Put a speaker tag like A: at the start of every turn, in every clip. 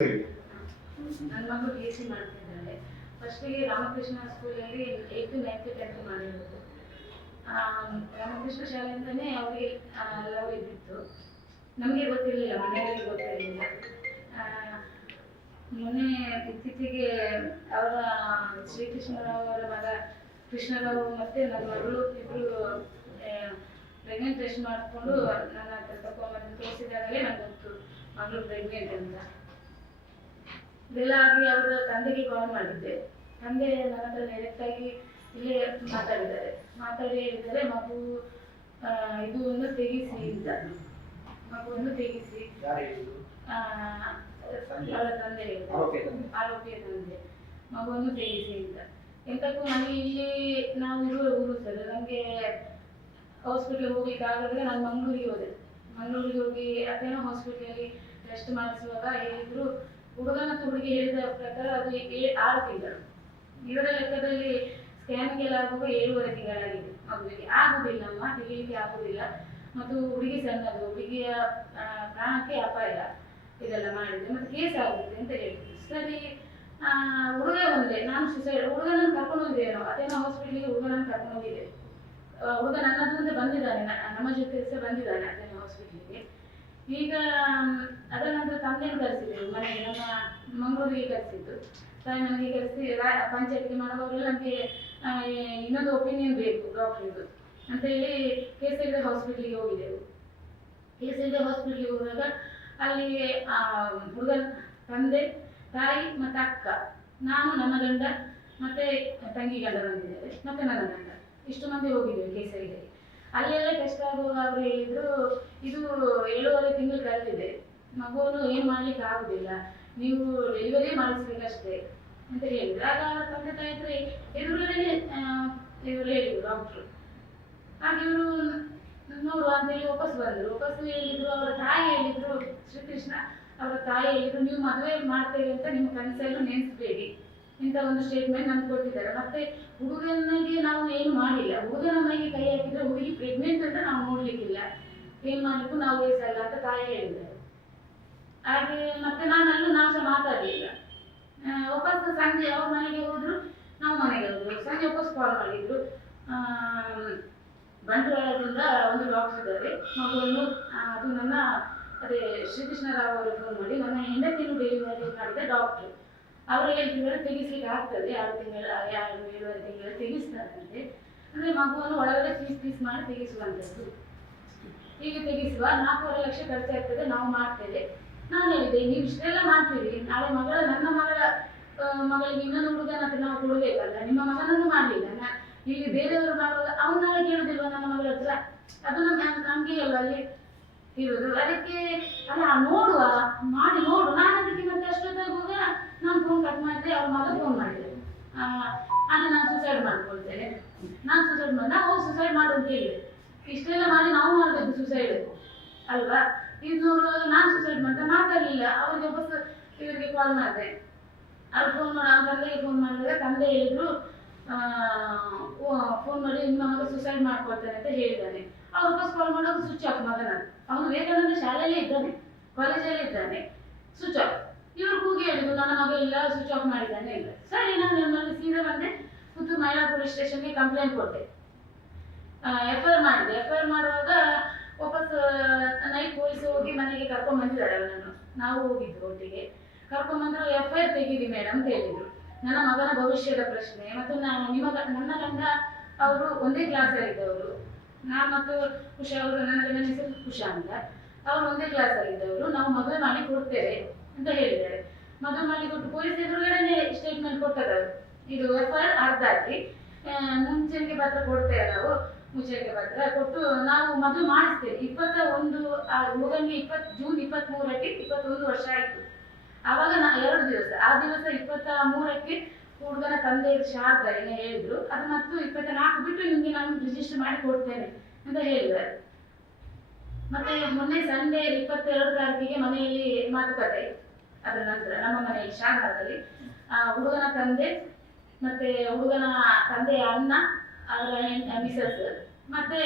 A: ನನ್ನ ಮಗಳು B S C ಮಾಡ್ತಿದ್ದಾಳೆ ಫಸ್ಟಿಗೆ ರಾಮಕೃಷ್ಣ ಸ್ಕೂಲಲ್ಲಿ ಏಯ್ತು ನೈನ್ತ್ ಟೆಂತ್ ಮಾಡಿರೋದು. ರಾಮಕೃಷ್ಣ ಶಾಲೆಯಿಂದನೇ ಅವರಿಗೆ ಲವ್ ಇದ್ದಿತ್ತು. ನಮಗೆ ಗೊತ್ತಿರಲಿಲ್ಲ ಮನೆಯಲ್ಲಿ ಗೊತ್ತಿರಲಿಲ್ಲ. ಮೊನ್ನೆ ಇತ್ತೀಚೆಗೆ ಅವರ ಶ್ರೀಕೃಷ್ಣರಾವ್ ಅವರ ಮಗ ಕೃಷ್ಣರಾವ್ ಮತ್ತೆ ನನ್ನ ಮಗಳು ಇಬ್ಬರು ಪ್ರೆಗ್ನೆಂಟ್ ಟೆಸ್ಟ್ ಮಾಡಿಕೊಂಡು ನನ್ನ ಹತ್ರ ತಗೊಂಬಂದು ತೋರಿಸಿದಾಗಲೇ ನನಗೆ ಗೊತ್ತು, ಮಗಳು ಪ್ರೆಗ್ನೆಂಟ್ ಅಂತ. ಇದೆಲ್ಲ ಆಗಿ ಅವರ ತಂದೆಗೆ ಕಾಲ್ ಮಾಡಿದ್ದೆ. ತಂದೆ ನನ್ನ ಹತ್ರ ಡೈರೆಕ್ಟ್ ಆಗಿ ಇಲ್ಲಿ ಮಾತಾಡಿದ್ದಾರೆ. ಮಾತಾಡಿ ಹೇಳಿದ್ದಾರೆ ಮಗು ಆ, ಇದು ಒಂದು ತೆಗಿಸಿ ಅಂತ. ಮಗುವನ್ನು ತೆಗಿಸಿ. ಆ,
B: ತಂದೆ.
A: ಅವರ ತಂದೆ.
B: ಆರೋಪಿಯ
A: ಮಗುವನ್ನು ತೆಗಿಸಿ ಅಂತ. ಎಂತಕ್ಕೂ ನನಗೆ ಇಲ್ಲಿ ನಾವು ಇರುವ ಊರು ಸರ್ ನಮಗೆ ಹಾಸ್ಪಿಟ್ಲಿಗೆ ಹೋಗ್ಲಿಕ್ಕೆ ಆಗದ್ರೆ ನಾನು ಮಂಗಳೂರಿಗೆ ಹೋದೆ. ಮಂಗಳೂರಿಗೆ ಹೋಗಿ ಅದೇನೋ ಹಾಸ್ಪಿಟ್ಲಲ್ಲಿ ಟೆಸ್ಟ್ ಮಾಡಿಸುವಾಗ ಹೇಳಿದ್ರು ಹುಡುಗ ಮತ್ತು ಹುಡುಗಿ ಹೇಳಿದ ಪ್ರಕಾರ ಅದು ಆರು ತಿಂಗಳು ಇವರ ಲೆಕ್ಕದಲ್ಲಿ ಸ್ಕ್ಯಾನಿಂಗ್ ಎಲ್ಲ ಆಗುವಾಗ ಏಳುವರೆ ತಿಂಗಳಾಗಿದೆ ಮಗುವಿಗೆ. ಆಗುದಿಲ್ಲಮ್ಮ ತೆಗಿಲಿಕ್ಕೆ ಆಗುದಿಲ್ಲ. ಮತ್ತು ಹುಡುಗಿ ಸಣ್ಣದು, ಹುಡುಗಿಯ ಪ್ರಾಣಕ್ಕೆ ಅಪಾಯ ಇದೆಲ್ಲ ಮಾಡಿದ್ರೆ ಮತ್ತೆ ಕೇಸ್ ಆಗುತ್ತೆ ಅಂತ ಹೇಳಿದ್ರು ಸರಿ ಹುಡುಗ ಬಂದೆ ನಾನು ಸುಸೈಡ್ ಹುಡುಗನನ್ನು ಕರ್ಕೊಂಡು ಹೋಗಿದ್ದೇನೋ ಅದೇನೋ ಹಾಸ್ಪಿಟ್ಲಿಗೆ ಹುಡುಗನನ್ನು ಕರ್ಕೊಂಡು ಹೋಗಿದ್ದೆ ಹುಡುಗ ನನ್ನದು ಅಂತ ಬಂದಿದ್ದಾನೆ ನಮ್ಮ ಜೊತೆ ಸಹ ಬಂದಿದ್ದಾನೆ ಅದೇನೋ ಹಾಸ್ಪಿಟ್ಲಿಗೆ ಈಗ ಅದರ ನಂತರ ತಂದೆಯನ್ನು ಕರೆಸಿದ್ದೆವು ಮನೆಗೆ ನಮ್ಮ ಮಂಗಳೂರಿಗೆ ಕರೆಸಿದ್ದು ತಾಯಿ ಮನೆಗೆ ಕರೆಸಿ ಪಂಚಾಯತ್ಗೆ ಮಾಡುವಾಗಲೂ ನಮಗೆ ಇನ್ನೊಂದು ಒಪಿನಿಯನ್ ಬೇಕು ಡಾಕ್ಟ್ರಿದು ಅಂತ ಹೇಳಿ ಕೇಸರಿದ ಹಾಸ್ಪಿಟ್ಲಿಗೆ ಹೋಗಿದ್ದೆವು. ಕೇಸರಿದ ಹಾಸ್ಪಿಟ್ಲಿಗೆ ಹೋದಾಗ ಅಲ್ಲಿ ಹುಡುಗನ ತಂದೆ, ತಾಯಿ ಮತ್ತು ಅಕ್ಕ, ನಾನು, ನನ್ನ ಗಂಡ ಮತ್ತೆ ತಂಗಿ ಗಂಡ ಬಂದಿದ್ದಾರೆ, ಮತ್ತೆ ನನ್ನ ಗಂಡ. ಇಷ್ಟು ಮಂದಿ ಹೋಗಿದ್ದೇವೆ ಕೇಸರಿಗೆ ಅಲ್ಲೆಲ್ಲ ಟೆಸ್ಟ್ ಆಗುವಾಗ ಹೇಳಿದ್ರು, ಇದು ಏಳುವರೆ ತಿಂಗಳು ಕಳೆದಿದೆ. ಮಗುವನ್ನು ಏನು ಮಾಡ್ಲಿಕ್ಕೆ ಆಗುದಿಲ್ಲ. ನೀವು ಡೆಲಿವರಿ ಮಾಡಿಸ್ಬೇಕಷ್ಟೇ ಅಂತ ಹೇಳಿದ್ರು. ಆಗ ತಂದೆ ತಾಯಿ ಹತ್ರ ಎದುರುಗಡೆ ಇವರು ಹೇಳಿದ್ರು ಡಾಕ್ಟ್ರು ಹಾಗೆ ಇವರು ನೋಡುವ ಅಂತೇಳಿ ವಾಪಸ್ ಬಂದರು. ವಾಪಸ್ ಹೇಳಿದ್ರು, ಅವರ ತಾಯಿ ಹೇಳಿದ್ರು, ಶ್ರೀಕೃಷ್ಣ, ಅವರ ತಾಯಿ ಹೇಳಿದ್ರು, ನೀವು ಮದುವೆ ಮಾಡ್ತೇವೆ ಅಂತ ನಿಮ್ಮ ಕನಸೆಲ್ಲ ನೆನೆಸ್ಬೇಡಿ. ಇಂಥ ಒಂದು ಸ್ಟೇಟ್ಮೆಂಟ್ ನಮ್ಗೆ ಕೊಟ್ಟಿದ್ದಾರೆ. ಮತ್ತೆ ಹುಡುಗನಿಗೆ ನಾವು ಏನು ಮಾಡಿಲ್ಲ. ಹುಡುಗನ ಮೈಗೆ ಕೈ ಹಾಕಿದ್ರೆ ಹುಡುಗಿ ಪ್ರೆಗ್ನೆಂಟ್ ಅಂತ ನಾವು ನೋಡ್ಲಿಕ್ಕಿಲ್ಲ. ಏನ್ ಮಾಡ್ಲಿಕ್ಕೂ ನಾವು ವಯಸ್ಸಲ್ಲ ಅಂತ ತಾಯಿ ಹೇಳಿದ್ದಾರೆ. ಹಾಗೆ ಮತ್ತೆ ನಾನಲ್ಲೂ ನಾವು ಸಹ ಮಾತಾಡಲಿಲ್ಲ ವಾಪಸ್ ಸಂಜೆ ಅವ್ರ ಮನೆಗೆ ಹೋದ್ರು ನಾವು ಮನೆಗೆ ಹೋದ್ರು. ಸಂಜೆ ವಾಪಸ್ ಕಾಲ್ ಮಾಡಿದ್ರು. ಬಂಟ್ವಾಳದಿಂದ ಒಂದು ಡಾಕ್ಟರ್ ಇದ್ದಾರೆ. ಮಗಳನ್ನು ಅದು ನನ್ನ, ಅದೇ ಶ್ರೀಕೃಷ್ಣರಾವ್ ಅವರು ಫೋನ್ ಮಾಡಿ, ನನ್ನ ಹೆಂಡತಿಯನ್ನು ಡೆಲಿವರಿ ಮಾಡಿದ ಡಾಕ್ಟರ್ ಅವರು ತಿಂಗಳು ತೆಗಿಸ್ಲಿಕ್ಕೆ ಆಗ್ತದೆ ಆರು ತಿಂಗಳು ಎರಡು ಏಳುವರೆ ತಿಂಗಳು ತೆಗಿಸ್ತಾರಂತೆ. ಅಂದ್ರೆ ಮಗುವನ್ನು ಒಳಗಡೆ ಪೀಸ್ ಪೀಸ್ ಮಾಡಿ ತೆಗಿಸುವಂಥದ್ದು. ಈಗ ತೆಗಿಸುವ, ನಾಲ್ಕೂವರೆ ಲಕ್ಷ ಖರ್ಚಾಗ್ತದೆ, ನಾವು ಮಾಡ್ತೇವೆ. ನಾನು ಹೇಳಿದೆ, ನೀವು ಇಷ್ಟೆಲ್ಲ ಮಾಡ್ತೀರಿ, ನಾಳೆ ಮಗಳ, ನನ್ನ ಮಗಳ ಮಗಳಿಗೆ ಇನ್ನೊಂದು ಹುಡುಗನ ಹತ್ರ ನಾವು ಕೊಡಬೇಕಲ್ಲ, ನಿಮ್ಮ ಮಗನನ್ನು ಮಾಡಲಿಲ್ಲ. ನಾ, ಇಲ್ಲಿ ಬೇರೆಯವರು ಮಾಡುವಾಗ ಅವನಾಗ ಕೇಳುದಿಲ್ವ ನನ್ನ ಮಗಳ ಹತ್ರ? ಅದು ನಮ್ಗೆ ಅಲ್ವ ಅಲ್ಲಿ? ಇರುವುದು ಅದಕ್ಕೆ ಅಲ್ಲ ನೋಡುವ ಮಾಡಿ ನೋಡು. ನಾನು ಅದಕ್ಕೆ ಮತ್ತೆ ಅಷ್ಟೊತ್ತಾಗುವಾಗ ನಾನು ಫೋನ್ ಕಟ್ ಮಾಡಿದೆ ಅವ್ರ ಮಗ ಫೋನ್ ಮಾಡಿದೆ ಆ, ಅದು ನಾನು ಸುಸೈಡ್ ಮಾಡ್ಕೊಳ್ತೇನೆ. ನಾನು ಸುಸೈಡ್ ಮಾಡಿ ನಾವು ಸುಸೈಡ್ ಮಾಡು ಅಂತ ಹೇಳಿದೆ ಇಷ್ಟೆಲ್ಲ ಮಾಡಿ ನಾವು ಮಾಡಬೇಕು ಸುಸೈಡ್ ಅಲ್ವಾ? ಇದು ನಾನು ಸುಸೈಡ್ ಮಾಡ್ತಾ ಮಾತಾಡಲಿಲ್ಲ. ಅವ್ರಿಗೆ ವಾಪಸ್ ಇವರಿಗೆ ಕಾಲ್ ಮಾಡಿದೆ. ಅವ್ರು ಫೋನ್ ಮಾಡಿ ಅವ್ರ ತಂದೆಗೆ ಫೋನ್ ಮಾಡಿದಾಗ ತಂದೆ ಹೇಳಿದ್ರು ಫೋನ್ ಮಾಡಿ ನಿಮ್ಮ ಮಗ ಸುಸೈಡ್ ಮಾಡ್ಕೊಳ್ತಾನೆ ಅಂತ ಹೇಳಿದ್ದಾನೆ ಅವ್ರು ವಾಪಸ್ ಕಾಲ್ ಮಾಡೋದು ಸ್ವಿಚ್ ಆಫ್ ಮಗನ. ಅವನು ವಿವೇಕಾನಂದ ಶಾಲೆಯಲ್ಲೇ ಇದ್ದಾನೆ ಕಾಲೇಜಲ್ಲೇ ಇದ್ದಾನೆ. ಸ್ವಿಚ್ ಆಫ್ ಇವ್ರು ಕೂಗಿ ಹೇಳಿದ್ರು, ನನ್ನ ಮಗ ಇಲ್ಲ ಸ್ವಿಚ್ ಆಫ್ ಮಾಡಿದ್ದಾನೆ ಇಲ್ಲ ಸರಿ, ನಾನು ಮಾಡಿದೆ ಸೀದಾ ಬಂದೆ ಪುತ್ತೂರು ಮಹಿಳಾ ಪೊಲೀಸ್ ಸ್ಟೇಷನ್ಗೆ ಕಂಪ್ಲೇಂಟ್ ಕೊಟ್ಟೆ. ಎಫ್ ಐ ಆರ್ ಮಾಡಿದೆ. ಎಫ್ ಐ ಆರ್ ಮಾಡುವಾಗ ವಾಪಸ್ ನೈಟ್ ಪೊಲೀಸ್ ಹೋಗಿ ಮನೆಗೆ ಕರ್ಕೊಂಡ್ ಬಂದಿದ್ದಾರೆ ಅವನನ್ನು. ನಾವು ಹೋಗಿದ್ದು ಒಟ್ಟಿಗೆ. ಕರ್ಕೊಂಡ್ ಬಂದ್ರು ಎಫ್ ಐ ಆರ್ ತೆಗೀರಿ ಮೇಡಮ್ ಅಂತ ಹೇಳಿದ್ರು. ನನ್ನ ಮಗನ ಭವಿಷ್ಯದ ಪ್ರಶ್ನೆ. ಮತ್ತು ನಾನು ನಿಮ್ಮ ನನ್ನ ಗಂಡ ಅವರು ಒಂದೇ ಕ್ಲಾಸ್ ಆಗಿದ್ದವರು ನಾನು ಮತ್ತು ಕುಶ ಅವರು, ನನ್ನ ಗಂಡನ ಹೆಸರು ಉಷಾ ಅಂತ. ಅವ್ರು ಒಂದೇ ಕ್ಲಾಸ್ ಆಗಿದ್ದವರು ನಾವು ಮದುವೆ ಮಾಡಿ ಕೊಡ್ತೇವೆ ಅಂತ ಹೇಳಿದ್ದಾರೆ. ಮದುವೆ ಮಾಡಿ ಕೊಟ್ಟು ಪೊಲೀಸ್ ಎದುರುಗಡೆನೆ ಸ್ಟೇಟ್ಮೆಂಟ್ ಕೊಟ್ಟದ ಇದು ಎಫ್ ಐ ಆರ್ ಅರ್ಧ ಆಗಿ ಮುಂಚೆಗೆ ಪತ್ರ ಕೊಡ್ತೇವೆ ನಾವು. ಮುಂಚೆಗೆ ಪತ್ರ ಕೊಟ್ಟು ನಾವು ಮದುವೆ ಮಾಡಿಸ್ತೇವೆ. ಇಪ್ಪತ್ತ ಒಂದು, ಆ ಇಪ್ಪತ್, ಜೂನ್ ಇಪ್ಪತ್ತ್ ಮೂರಕ್ಕೆ ಇಪ್ಪತ್ತೊಂದು ವರ್ಷ ಆಯ್ತು. ಆವಾಗ ನಾ ಎರಡು ದಿವಸ. ಆ ದಿವಸ ಇಪ್ಪತ್ತ ಮೂರಕ್ಕೆ ಹುಡುಗನ ತಂದೆ ಶಾರ್ದ ಏನೇ ಹೇಳಿದ್ರು, ಅದು ಮತ್ತು ಇಪ್ಪತ್ತ ನಾಲ್ಕು ಬಿಟ್ಟು ನಿಮ್ಗೆ ನಾನು ರಿಜಿಸ್ಟರ್ ಮಾಡಿ ಕೊಡ್ತೇನೆ ಅಂತ ಹೇಳಿದ್ದಾರೆ. ಮತ್ತೆ ಮೊನ್ನೆ ಸಂಡೇ ಇಪ್ಪತ್ತೆರಡು ತಾರೀಕಿಗೆ ಮನೆಯಲ್ಲಿ ಮಾತುಕತೆ, ಅದರ ನಂತರ ನಮ್ಮ ಮನೆ ಆ, ಹುಡುಗನ ತಂದೆ ಮತ್ತೆ ಹುಡುಗನ ತಂದೆಯ ಅಣ್ಣ, ಅವರ ಮಿಸಸ್ ಮತ್ತೆ,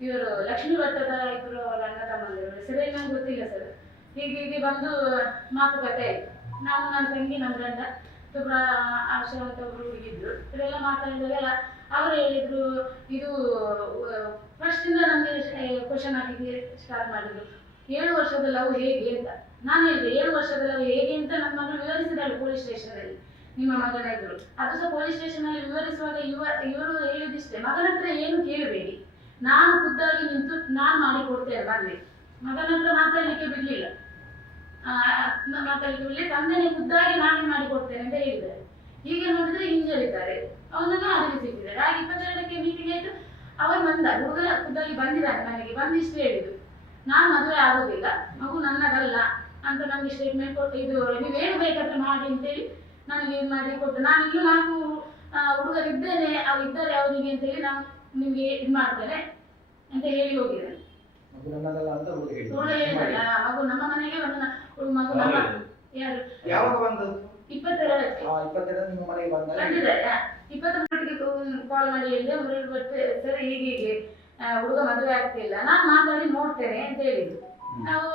A: ಇವರು ಲಕ್ಷ್ಮೀ ಭಟ್ಟದ ಇಬ್ಬರು ಅಣ್ಣ ತಮ್ಮಂದಿರು. ಹೆಸರೇ ನಂಗೆ ಗೊತ್ತಿಲ್ಲ ಸರ್. ಹೀಗೆ ಹೀಗೆ ಬಂದು ಮಾತುಕತೆ ಆಯ್ತು. ನಾನು ನನ್ನ ತಂಗಿ ನನ್ನ ಗಂಡ ಒಬ್ಬರ ಆಶಾ ಅಂತ ಒಬ್ರು ಹುಡುಗಿದ್ರು ಇವರೆಲ್ಲ ಮಾತಾಡಿದಾಗೆಲ್ಲ ಅವರು ಹೇಳಿದ್ರು, ಇದು ಫಸ್ಟ್ ಇಂದ ನಮಗೆ ಕ್ವಶನ್ ಹಾಕಿಗೆ ಸ್ಟಾರ್ಟ್ ಮಾಡಿದ್ರು. ಏಳು ವರ್ಷದ ಲವ್ ಹೇಗೆ ಅಂತ. ನಾನು ಹೇಳಿದೆ, ಏಳು ವರ್ಷದ ಲವ್ ಹೇಗೆ ಅಂತ ನಮ್ಮ ಮಗಳು ವಿವರಿಸಿದಾಳೆ ಪೊಲೀಸ್ ಸ್ಟೇಷನಲ್ಲಿ ನಿಮ್ಮ ಮಗನ ಅದು ಸಹ ಪೊಲೀಸ್ ಸ್ಟೇಷನ್ ಅಲ್ಲಿ ವಿವರಿಸುವಾಗ ಇವ, ಇವರು ಹೇಳಿದಿಷ್ಟೇ, ಮಗನ ಹತ್ರ ಏನು ಕೇಳಬೇಡಿ. ನಾನು ಖುದ್ದಾಗಿ ನಿಂತು ನಾನು ಮಾಡಿ ಕೊಡ್ತೇನೆ ಮದುವೆ ಮಗನ ಹತ್ರ ಬಿಡ್ಲಿಲ್ಲ. ಮಾತಾಡ್ಲಿಕ್ಕೆ ತಂದೆನೆ ಖುದ್ದಾಗಿ ನಾನೇ ಮಾಡಿ ಕೊಡ್ತೇನೆ ಅಂತ ಹೇಳಿದ್ದಾರೆ. ಈಗ ನೋಡಿದ್ರೆ ಹಿಂಜರಿದ್ದಾರೆ. ಅವನನ್ನು ಅರಿವು ಸಿಕ್ಕಿದ್ದಾರೆ ಆಗ ಇಪ್ಪತ್ತೆರಡಕ್ಕೆ ಮೀಟಿಂಗ್ ಆಯ್ತು. ಅವರು ಬಂದ ಹುಡುಗ ಖುದ್ದಾಗಿ ಬಂದಿದ್ದಾರೆ ಮನೆಗೆ. ಬಂದಿಷ್ಟು ಹೇಳಿದ್ರು. ನಾನು ಮದುವೆ ಆಗೋದಿಲ್ಲ. ಮಗು ನನ್ನದಲ್ಲ ಅಂತ ನನಗೆ ಸ್ಟೇಟ್ಮೆಂಟ್ ಕೊಟ್ಟು ಇದು ನೀವೇನು ಬೇಕಾದ್ರೆ ಮಾಡಿ ಅಂತೇಳಿ ನನಗೆ ಇದು ಮಾಡಿ ಕೊಟ್ಟು ನಾನು ಇಲ್ಲೂ ನಾಲ್ಕು ಹುಡುಗರಿದ್ದೇನೆ. ಅವ್ರು ಇದ್ದಾರೆ ಅವರಿಗೆ ಅಂತೇಳಿ ನಾನು ನಿಮಗೆ ಇದು ಮಾಡ್ತೇನೆ ಅಂತ ಹೇಳಿ ಹೇಳಿದಲ್ಲ ಮಗು ನಮ್ಮ ಮನೆಗೆ ಒಂದು
B: ಯಾವಾಗ ಬಂದದ್ದು?
A: ಇಪ್ಪತ್ತೆರಡಕ್ಕೆ.
B: ಆ ಇಪ್ಪತ್ತೆರಡು ನಿಮ್ಮ ಮನೆಗೆ ಬಂದಾಗ
A: ಬಂದಿದ್ದಾರೆ. ಇಪ್ಪತ್ತೊಂಬತ್ತಿಗೆ ಕಾಲ್ ಮಾಡಿ ಹೇಳಿದೆ ಅವರು ಸರ್ ಹುಡುಗ ಮದುವೆ ಆಗ್ತಿಲ್ಲ. ನಾನು ಮಾತಾಡಿ ನೋಡ್ತೇನೆ ಅಂತ ಹೇಳಿದ್ರು. ನಾವು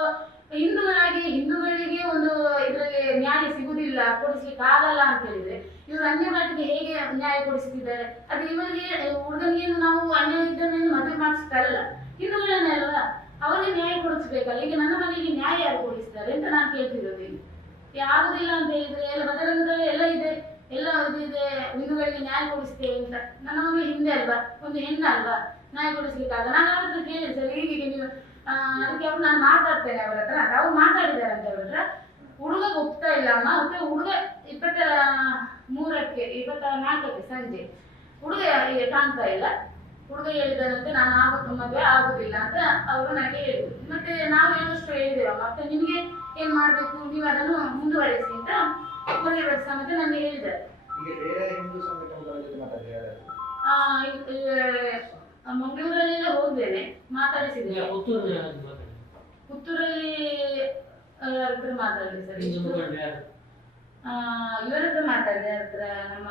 A: ಹಿಂದೂಗಳಾಗಿ ಹಿಂದೂಗಳಿಗೆ ಒಂದು ಇದರಲ್ಲಿ ನ್ಯಾಯ ಸಿಗುದಿಲ್ಲ ಕೊಡಿಸ್ಲಿಕ್ಕೆ ಆಗಲ್ಲ ಅಂತ ಹೇಳಿದ್ರೆ ಇವರು ಅನ್ಯ ನಾಟಿಗೆ ಹೇಗೆ ನ್ಯಾಯ ಕೊಡಿಸ್ತಿದ್ದಾರೆ? ಅದು ಇವರಿಗೆ ಹುಡುಗನಿಗೇನು ನಾವು ಅನ್ಯ ಇದ್ದನ್ನೇನು ಮದುವೆ ಮಾಡಿಸ್ತಾರಲ್ಲ. ಅವರಿಗೆ ನ್ಯಾಯ ಕೊಡಿಸ್ಬೇಕಲ್ಲ ಈಗ ನನ್ನ ಮನೆಗೆ ನ್ಯಾಯ ಯಾರು ಕೊಡಿಸ್ತಾರೆ ಅಂತ ನಾನು ಕೇಳ್ತಿರೋದು ಯಾವುದಿಲ್ಲ ಅಂತ ಹೇಳಿದ್ರೆ ಎಲ್ಲ ಬಜರಂಗದಲ್ಲಿ ಎಲ್ಲ ಇದೆ. ಎಲ್ಲ ಇದು ಹಿಂದೂಗಳಿಗೆ ನ್ಯಾಯ ಕೊಡಿಸ್ತೇವೆ ಅಂತ. ನನ್ನ ಮಗ ಹಿಂದೆ ಅಲ್ವಾ? ಒಂದು ಹೆಣ್ಣು ಅಲ್ವಾ? ನ್ಯಾಯ ಕೊಡಿಸ್ಲಿಕ್ಕಾಗ ನಾನು ಅವ್ರ ಹತ್ರ ಕೇಳಿದೆ, ಸರ್ ಹೀಗೆ ನೀವು ಅದಕ್ಕೆ ಅವ್ರು ನಾನು ಮಾತಾಡ್ತೇನೆ ಅವ್ರ ಹತ್ರ. ಅವ್ರು ಮಾತಾಡಿದ್ದಾರೆ ಅಂತ ಹತ್ರ. ಹುಡುಗ ಒಪ್ತಾ ಇಲ್ಲ ಅಮ್ಮ. ಮತ್ತೆ ಹುಡುಗ ಇಪ್ಪತ್ತ ಮೂರಕ್ಕೆ ಇಪ್ಪತ್ತ ನಾಲ್ಕಕ್ಕೆ ಸಂಜೆ. ಹುಡುಗ ಕಾಣ್ತಾ ಇಲ್ಲ. ಹುಡುಗ ಹೇಳಿದಂತೆ ನಾನು ಆಗುತ್ತೆ ಮದುವೆ ಆಗುದಿಲ್ಲ ಅಂತ ಅವರು ನನಗೆ ಹೇಳಿದ್ರು. ಮತ್ತೆ ನಾವು ಏನಷ್ಟು ಹೇಳಿದೇವ ಮತ್ತೆ ನಿಮಗೆ ಏನ್ ಮಾಡ್ಬೇಕು? ನೀವು ಅದನ್ನು ಮುಂದುವರಿಸಿ ಅಂತ ಕೊನೆಯ ಸಮೇತ ನನಗೆ ಹೇಳಿದ್ದಾರೆ. ಮಂಗಳೂರಲ್ಲೆಲ್ಲ ಹೋಗ್ತೇನೆ ಮಾತಾಡಿಸಿದ್ದೇನೆ. ಪುತ್ತೂರಲ್ಲಿ ಮಾತಾಡಿದೆ ಸರ್. ಆ, ಇವರ ಹತ್ರ ಮಾತಾಡಿದೆ ಹತ್ರ ನಮ್ಮ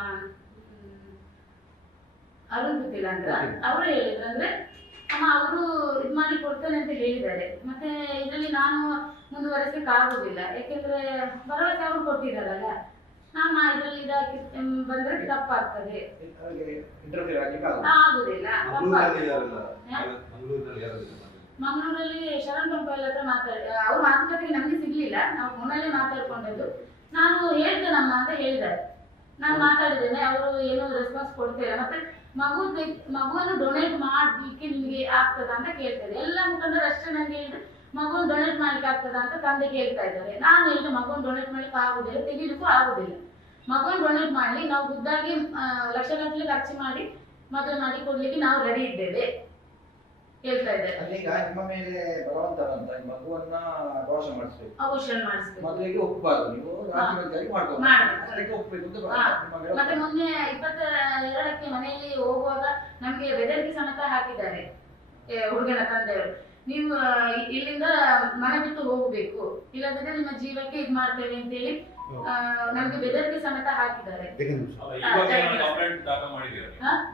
A: ಅರುಣ್ ಗೊತ್ತಿಲ್ಲ ಅಂತ. ಅವರು ಹೇಳಿದ್ರು ಅಂದ್ರೆ ಅಮ್ಮ ಅವರು ಇದು ಮಾಡಿ ಕೊಡ್ತೇನೆ ಅಂತ ಹೇಳಿದ್ದಾರೆ. ಮತ್ತೆ ಇದರಲ್ಲಿ ನಾನು ಮುಂದುವರಿಸಲಿಕ್ಕೆ ಆಗುದಿಲ್ಲ. ಯಾಕೆಂದ್ರೆ ಭರವಸೆ ಅವರು ಕೊಟ್ಟಿದ್ದಾರಲ್ಲ. ನಾನು ಇದರಲ್ಲಿ ಇದಾಗಿ ಬಂದ್ರೆ ತಪ್ಪಾಗ್ತದೆ.
B: ಆಗುದಿಲ್ಲ.
C: ಮಂಗಳೂರಲ್ಲಿ
A: ಶರಣ್ ಪಂಪಲ್ ಹತ್ರ ಮಾತಾಡಿ ಅವ್ರ ಮಾತುಕತೆ ನಮಗೆ ಸಿಗ್ಲಿಲ್ಲ. ನಾವು ಫೋನಲ್ಲೇ ಮಾತಾಡ್ಕೊಂಡದ್ದು. ನಾನು ಹೇಳ್ತೇನಮ್ಮ ಅಂತ ಹೇಳಿದ್ದಾರೆ. ನಾನು ಮಾತಾಡಿದ್ದೇನೆ ಅವರು ಏನೋ ರೆಸ್ಪಾನ್ಸ್ ಕೊಡ್ತಿಲ್ಲ. ಮತ್ತೆ ಮಗು ಮಗುವನ್ನು ಡೊನೇಟ್ ಮಾಡ್ಲಿಕ್ಕೆ ನಿಮಗೆ ಆಗ್ತದ ಅಂತ ಕೇಳ್ತಾರೆ. ಎಲ್ಲ ಮುಖಂಡರು ಅಷ್ಟೇ ಹೇಳಿದ್ರೆ ಮಗುವನ್ನು ಡೊನೇಟ್ ಮಾಡ್ಲಿಕ್ಕೆ ಆಗ್ತದ ಅಂತ ತಂದೆ ಕೇಳ್ತಾ ಇದ್ದಾರೆ. ನಾನು ಹೇಳಿದ್ರೆ ಮಗುವನ್ನು ಡೊನೇಟ್ ಮಾಡ್ಲಿಕ್ಕೆ ಆಗುದಿಲ್ಲ, ತೆಗಿಲಿಕ್ಕೂ ಆಗುದಿಲ್ಲ. ಮಗುವನ್ನು ಡೊನೇಟ್ ಮಾಡ್ಲಿ, ನಾವು ಖುದ್ದಾಗಿ ಲಕ್ಷಗಟ್ಟಲೆ ಖರ್ಚು ಮಾಡಿ ಮದುವೆ ಮಾಡಿ ಕೊಡ್ಲಿಕ್ಕೆ ನಾವು ರೆಡಿ ಇದ್ದೇವೆ. ಹೇಳ್ತಾ ಇದೆ
B: ಅಲ್ಲಿ ಈಗ ನಿಮ್ಮ ಮೇಲೆ ಬಲವಂತರಂತ ಈ ಮಗುವನ್ನ ಘೋಷಣೆ ಮಾಡಿಸ್ಬೇಕು.
A: ಔಷಧ ಮಾಡಿಸ್ಬೇಕು.
B: ಮದುವೆಗೆ ಒಪ್ಪಬಾರ್ದು ನೀವು ರಾಜಕೀಯವಾಗಿ ಮಾಡ್ಬೋದು.
A: ಮಾಡ್ಬೇಕು.
B: ಅದಕ್ಕೆ ಒಪ್ಪಬೇಕು ಅಂತ
A: ಹಾ. ಮತ್ತೆ ಮೊನ್ನೆ ಇಪ್ಪತ್ತ ಎರಡಕ್ಕೆ ಮನೆಯಲ್ಲಿ ಹೋಗುವಾಗ ನಮ್ಗೆ ಬೆದರಿಕೆ ಸಮೇತ ಹಾಕಿದ್ದಾರೆ ಏ, ಹುಡುಗನ ತಂದೆಯವರು. ನೀವು ಇಲ್ಲಿಂದ ಮನೆ ಬಿಟ್ಟು ಹೋಗ್ಬೇಕು. ಇಲ್ಲದಿದ್ರೆ ನಿಮ್ಮ ಜೀವಕ್ಕೆ ಇದ್ ಮಾಡ್ತೇವೆ ಅಂತೇಳಿ ಆ, ನಮ್ಗೆ ಬೆದರಿಕೆ ಸಮೇತ ಹಾಕಿದ್ದಾರೆ.
C: ಕಂಪ್ಲೇಂಟ್ ದಾಖಲು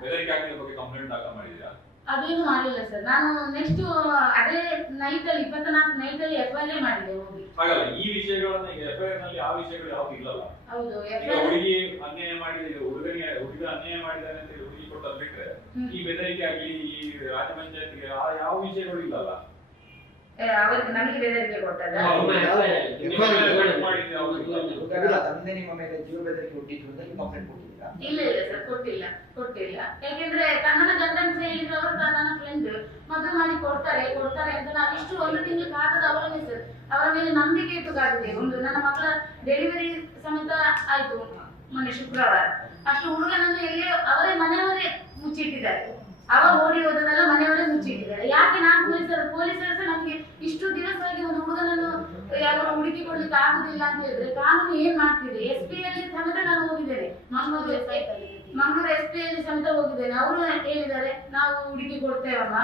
C: ಬೆದರಿಕೆ ಹಾಕಿದ ಬಗ್ಗೆ ಕಂಪ್ಲೇಂಟ್ ದಾಖಲ ಮಾಡಿದ್ದೀರಾ?
A: ಅದೇನು ಮಾಡಿಲ್ಲ ಸರ್. ನಾನು ನೆಕ್ಸ್ಟ್ ಅದೇ ನೈಟ್ ಅಲ್ಲಿ ಇಪ್ಪತ್ನಾಲ್ಕು ನೈಟ್ ಅಲ್ಲಿ ಎಫ್ ಐ ಮಾಡಿದೆ ಹೋಗಿ.
C: ಹಾಗಲ್ಲ ಈ ವಿಷಯಗಳನ್ನ ಎಫ್ ಐ ನಲ್ಲಿ ಆ ವಿಷಯಗಳು ಯಾವ್ದು ಇಲ್ಲಲ್ಲ.
A: ಹೌದು ಎಫ್
C: ಹುಡುಗಿ ಅನ್ಯಾಯ ಮಾಡಿದೆ ಹುಡುಗನಿಗೆ ಹುಡುಗ ಅನ್ಯಾಯ ಮಾಡಿದ್ದಾನೆ ಅಂತ ಹೇಳಿ ಹುಡುಗಿ ಕೊಟ್ಟು ಬಿಟ್ರೆ ಈ ಬೆದರಿಕೆ ಆಗ್ಲಿ ಈ ರಾಜ್ಯ ಪಂಚಾಯತ್ಗೆ ಆ ಯಾವ ವಿಷಯಗಳು ಇಲ್ಲಲ್ಲ.
A: ಅವರಿಗೆ ನಮಗೆ ಬೆದರಿಕೆ ಕೊಟ್ಟದ.
B: ತಂದೆ ನಿಮ್ಮ ಮೇಲೆ ಜೀವ ಬೆದರಿಕೆ ಹುಟ್ಟಿದ್ರು ಅಂತ ನೀವು ಕಂಪ್ಲೇಂಟ್ ಕೊಟ್ಟಿದ್ದೀರಾ?
A: ಇಲ್ಲ ಇಲ್ಲ ಸರ್ ಕೊಟ್ಟಿಲ್ಲ ಕೊಟ್ಟಿಲ್ಲ. ಯಾಕೆಂದ್ರೆ ತನ್ನ ಗಂಡನ ಹೇಳಿದ್ರೆ ಅವರು ನನ್ನ ಫ್ರೆಂಡ್ ಮದುವೆ ಮಾಡಿ ಕೊಡ್ತಾರೆ ಕೊಡ್ತಾರೆ ಅಂತ ನಾವು ಇಷ್ಟು ಒಂದು ತಿಂಗಳು ಕಾಗದ ಅವರನ್ನೇ ಸರ್ ಅವರ ಮೇಲೆ ನಂಬಿಕೆ ಇಟ್ಟು ಕಾದಿದೆ. ಒಂದು ನನ್ನ ಮಕ್ಕಳ ಡೆಲಿವರಿ ಸಮೇತ ಆಯ್ತು ಮೊನ್ನೆ ಶುಕ್ರವಾರ. ಅಷ್ಟು ಹುಡುಗನನ್ನು ಎಲ್ಲಿ ಅವರೇ ಮನೆಯವರೇ ಮುಚ್ಚಿಟ್ಟಿದ್ದಾರೆ. ಅವ ಓಡಿ ಹೋದನ್ನೆಲ್ಲ ಮನೆಯವರೇ ಮುಚ್ಚಿಟ್ಟಿದ್ದಾರೆ. ಯಾಕೆ ನಾನು ಪೊಲೀಸರು? ಪೊಲೀಸರು ಸಹ ನಮಗೆ ಇಷ್ಟು ದಿವಸವಾಗಿ ಒಂದು ಹುಡುಗನನ್ನು ಯಾವಾಗ ಹುಡುಕಿ ಕೊಡ್ಲಿಕ್ಕೆ ಆಗುದಿಲ್ಲ ಅಂತ ಹೇಳಿದ್ರೆ ಕಾನೂನು ಏನ್ ಮಾಡ್ತಿದೆ? ಎಸ್ ಪಿ ಅಲ್ಲಿ ಸಮೇತ ನಾನು ಹೋಗಿದ್ದೇನೆ. Mangaluru S Mangaluru S P ಅಲ್ಲಿ ಸಮೇತ ಹೋಗಿದ್ದೇನೆ. ಅವರು ಹೇಳಿದ್ದಾರೆ ನಾವು ಹುಡುಕಿ ಕೊಡ್ತೇವಮ್ಮ.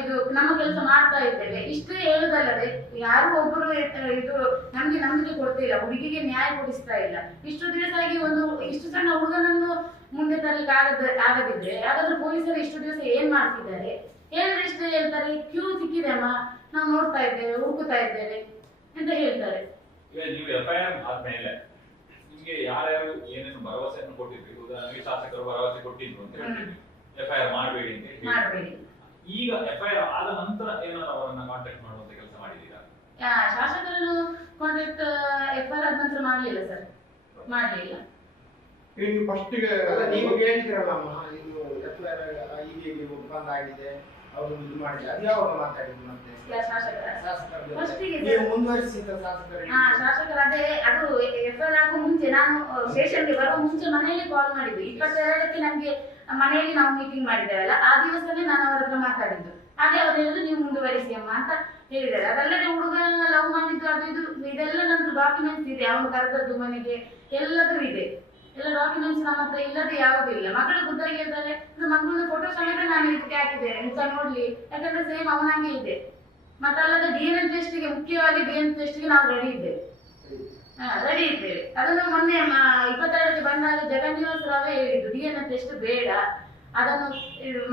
A: ಇದು ನಮ್ಮ ಕೆಲಸ ಮಾಡ್ತಾ ಇದ್ದೇವೆ. ಇಷ್ಟೇ ಹೇಳುದಲ್ಲದೆ ಯಾರು ಒಬ್ಬರು ಇದು ನಮ್ಗೆ ನಂಬಿಕೆ ಕೊಡ್ತಿಲ್ಲ. ಹುಡುಗಿಗೆ ನ್ಯಾಯ ಕೊಡಿಸ್ತಾ ಇಲ್ಲ. ಇಷ್ಟು ದಿವಸ ಆಗಿ ಒಂದು ಇಷ್ಟು ಸಣ್ಣ ಹುಡುಗನನ್ನು ಮುಂದೆ ತರಲಿಕ್ಕೆ ಆಗದ ಆಗದಿದ್ರೆ ಹಾಗಾದ್ರೆ ಪೊಲೀಸರು ಇಷ್ಟು ದಿವಸ ಏನ್ ಮಾಡ್ತಿದ್ದಾರೆ? ಹೇಳಿದ್ರೆ ಇಷ್ಟು ಹೇಳ್ತಾರೆ? ಕ್ಯೂ ಸಿಕ್ಕಿದೆ ಅಮ್ಮ. ನಾವು ನೋಡ್ತಾ ಇದ್ದೇವೆ ಹುಡುಕುತ್ತಾ ಇದ್ದೇವೆ ಅಂತ ಹೇಳ್ತಾರೆ.
C: ಈಗ ನೀವು ಎಫ್ ಐ ಆರ್ ಆದ್ಮೇಲೆ ನಿಮ್ಗೆ ಯಾರ್ಯಾರು ಏನೇನು ಭರವಸೆಯನ್ನು ಕೊಟ್ಟಿದ್ರು? ಉದಾಹರಣೆಗೆ ಶಾಸಕರು ಭರವಸೆ ಕೊಟ್ಟಿದ್ರು ಅಂತ ಎಫ್ ಐ ಆರ್ ಮಾಡಬೇಡಿ ಅಂತ ಹೇಳಿ. ಈಗ ಎಫ್ ಐ ಆರ್ ಆದ ನಂತರ ಏನಾದ್ರು ಅವರನ್ನ ಕಾಂಟ್ಯಾಕ್ಟ್ ಮಾಡುವಂತ ಕೆಲಸ ಮಾಡಿದ್ದೀರಾ?
A: ಶಾಸಕರನ್ನು ಕಾಂಟ್ಯಾಕ್ಟ್ ಎಫ್ ಐ ಆರ್ ನಂತರ ಮಾಡಲಿಲ್ಲ ಸರ್. ಮಾಡಲಿಲ್ಲ.
D: ಈಗ ನೀವು ಫಸ್ಟಿಗೆ
B: ಅಲ್ಲ,
D: ನೀವು ಅಮ್ಮ ನೀವು ಎಫ್ಐಆರ್ ಹೀಗೆ ಹೀಗೆ ಒಪ್ಪಂದ ಆಗಿದೆ ಅವರು ಇದು ಮಾಡಿದೆ ಅದು ಯಾವಾಗ ಮಾತಾಡಿದ್ರು ಮತ್ತೆ?
A: ಶಾಸಕರ.
D: ಶಾಸಕರ ನೀವು ಮುಂದುವರಿಸಿದ ಶಾಸಕರಿಗೆ
A: ಹಾ ಶಾಸಕರ ಅದೇ ಅದು ಎಫ್ ಐ ಆರ್ ಮುಂಚೆ ನಾನು ಸ್ಟೇಷನ್ಗೆ ಬರುವ ಮುಂಚೆ ಮನೆಯಲ್ಲಿ ಕಾಲ್ ಮಾಡಿದ್ದು. ಇಪ್ಪತ್ತೆರಡಕ್ಕೆ ನಮ್ಗೆ ಮನೆಯಲ್ಲಿ ನಾವು ಮೀಟಿಂಗ್ ಮಾಡಿದ್ದೇವಲ್ಲ ಆ ದಿವಸನೇ ನಾನು ಅವರ ಹತ್ರ ಮಾತಾಡಿದ್ದು. ಹಾಗೆ ಅವ್ರು ಹೇಳಿದ್ರು ನೀವು ಮುಂದುವರಿಸಿ ಅಮ್ಮ ಅಂತ ಹೇಳಿದ್ದಾರೆ. ಅದಲ್ಲದೆ ಹುಡುಗ ಲವ್ ಮಾಡಿದ್ದು ಅದು ಇದು ಇದೆಲ್ಲ ನಂದು ಡಾಕ್ಯುಮೆಂಟ್ಸ್ ಇದೆ. ಅವನು ಕರೆದದ್ದು ಮನೆಗೆ ಎಲ್ಲದೂ ಇದೆ. ಎಲ್ಲ ಡಾಕ್ಯುಮೆಂಟ್ಸ್ ನಮ್ಮ ಹತ್ರ ಇಲ್ಲದೆ ಯಾವುದೂ ಇಲ್ಲ. ಮಗಳು ಖುದ್ದಾಗಿ ಹೇಳ್ತಾರೆ ಇದು ಮಗುವಿನ ಫೋಟೋ ಸಮೇತ ನಾನು ಇದಕ್ಕೆ ಹಾಕಿದ್ದೇನೆ ಮುಖ ನೋಡ್ಲಿ. ಯಾಕಂದ್ರೆ ಸೇಮ್ ಅವನಾಗೆ ಇದೆ. ಮತ್ತಲ್ಲದೆ ಡಿ ಎನ್ ಟೆಸ್ಟ್ಗೆ ಮುಖ್ಯವಾಗಿ ಡಿ ಎನ್ ಟೆಸ್ಟ್ಗೆ ನಾವು ರೆಡಿ ಇದ್ದೇವೆ. ರೆಡಿ ಇದ್ದೇವೆ. ಅದನ್ನು ಮೊನ್ನೆ ಇಪ್ಪತ್ತೆರಡಕ್ಕೆ ಬಂದಾಗ ಜಗನ್ನಿವಾಸ್ ರಾವ್ ಹೇಳಿದ್ದು ಡಿ ಎನ್ ಎಲ್ ಟೆಸ್ಟ್ ಬೇಡ, ಅದನ್ನು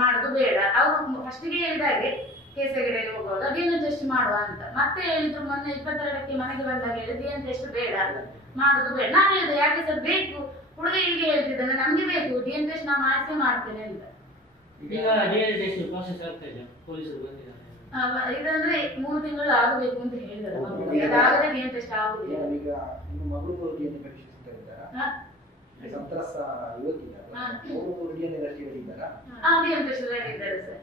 A: ಮಾಡುದು ಬೇಡ. ಅವರು ಫಸ್ಟಿಗೆ ಹೇಳಿದಾಗೆ ಕೇಸಗಡೆಗೆ ಹೋಗುವಾಗ ಡಿ ಎನ್ ಎಲ್ ಟೆಸ್ಟ್ ಮಾಡುವ ಅಂತ. ಮತ್ತೆ ಹೇಳಿದ್ರು ಮೊನ್ನೆ ಇಪ್ಪತ್ತೆರಡಕ್ಕೆ ಮನೆಗೆ ಬಂದಾಗ ಹೇಳಿ ಡಿ ಎನ್ ಟೆಸ್ಟ್ ಬೇಡ ಅಂತ. ಮಾಡುದು ಬೇಡ. ನಾನು ಹೇಳಿದೆ, ಯಾಕೆ ಸರ್ ಬೇಕು? ಹುಡುಗ ಹೀಗೆ ಹೇಳ್ತಿದ್ದಾನೆ ನಮ್ಗೆ ಬೇಕು ಡಿ ಎನ್ ಟೆಸ್ಟ್ ನಾನು ಮಾಡಿಸೇ ಮಾಡ್ತೇನೆ ಅಂತ.
E: ಈಗ ಟೆಸ್ಟ್ ಪ್ರಾಸೆಸ್ ಆಗ್ತಾ ಇದೆ ಪೊಲೀಸರು ಬಂದಿದ್ದಾರೆ.
A: ಆ, ಇದಂದ್ರೆ ಮೂರು ತಿಂಗಳು ಆಗಬೇಕು ಅಂತ ಹೇಳಿದ್ದಾರೆ. ಡಿ ಎನ್ ಟೆಸ್ಟ್ ಆಗುದಿಲ್ಲ.
B: ಈಗ ನಿಮ್ಮ ಮಗಳು ಡಿಎನ್ಎ ಪರೀಕ್ಷಿಸ್ತಾ ಇದ್ದಾರಾ?
A: ಹಾ.
B: ಸಂತ್ರಸ್ತ. ಅವರು
A: ಎನ್ ಟೆಸ್ಟ್ ರೆಡಿ ಇದ್ದಾರೆ ಸರ್.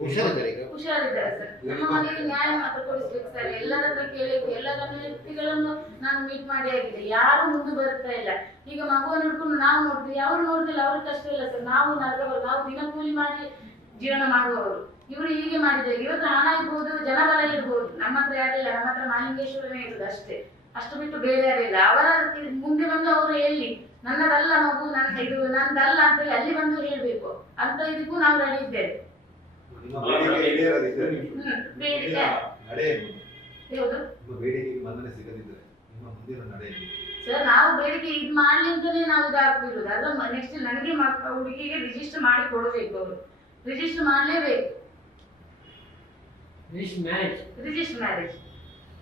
F: ಹುಷಾರಿದ್ದಾರೆ
A: ಹುಷಾರಿದ್ದಾರೆ ಸರ್. ನಮ್ಮ ಮನೆಗೆ ನ್ಯಾಯ ಮಾತ್ರ ಕೊಡಿಸ್ಬೇಕು ಸರ್. ಎಲ್ಲರ ಹತ್ರ ಕೇಳಿದ್ದು ಎಲ್ಲರ ವ್ಯಕ್ತಿಗಳನ್ನು ನಾನು ಮೀಟ್ ಮಾಡಿ ಆಗಿದೆ ಯಾರು ಮುಂದೆ ಬರ್ತಾ ಇಲ್ಲ. ಈಗ ಮಗುವನ್ನು ಹಿಡ್ಕೊಂಡು ನಾವು ನೋಡ್ತೀವಿ ಅವರು ನೋಡ್ತಿಲ್ಲ ಅವ್ರ ಕಷ್ಟ ಇಲ್ಲ ಸರ್. ನಾವು ನರಕವರು ನಾವು ದಿನ ಕೂಲಿ ಮಾಡಿ ಜೀವನ ಮಾಡುವವರು. ಇವರು ಹೀಗೆ ಮಾಡಿದ್ದಾರೆ ಇವತ್ತು ಹಣ ಇರ್ಬೋದು ಜನಬಲ ಇರ್ಬೋದು. ನಮ್ಮ ಹತ್ರ ಯಾರಿಲ್ಲ. ನಮ್ಮ ಹತ್ರ ಮಾಲಿಂಗೇಶ್ವರನೇ ಇರುದು ಅಷ್ಟೇ. ಅಷ್ಟು ಬಿಟ್ಟು ಬೇರೆ ಯಾರಿಲ್ಲ ಅವರ ಮುಂದೆ ಬಂದು ಅವರು ಹೇಳಿ ನನ್ನದಲ್ಲ ಮಗು ನನ್ನ ಇದು ನಂದಲ್ಲ ಅಂತ ಹೇಳಿ ಅಲ್ಲಿ ಬಂದು ಹೇಳ್ಬೇಕು. ಅಂತ ಇದಕ್ಕೂ ನಾವು ರೆಡಿ ಇದ್ದೇವೆ.
F: ಬೇಡಿಕೆಗೆ ಮನ್ನಣೆ ಸಿಗದಿದ್ದರೆ ನಿಮ್ಮ ಮುಂದಿನ
A: ಸರ್ ನಾವು ಬೇಡಿಕೆ ಇದು ಮಾಡ್ಲಿ ಅಂತಾನೆ ನಾವು ಇದಾಗ್ತಿರೋದು ನೆಕ್ಸ್ಟ್ ನನಗೆ ಮಕ್ಕ ಹುಡುಗಿಗೆ ರಿಜಿಸ್ಟರ್ ಮಾಡಿ ಕೊಡಬೇಕು ಅವರು. ರಿಜಿಸ್ಟರ್ ಮಾಡಲೇಬೇಕು. ರಿಜಿಸ್ಟರ್ ಮ್ಯಾರೇಜ್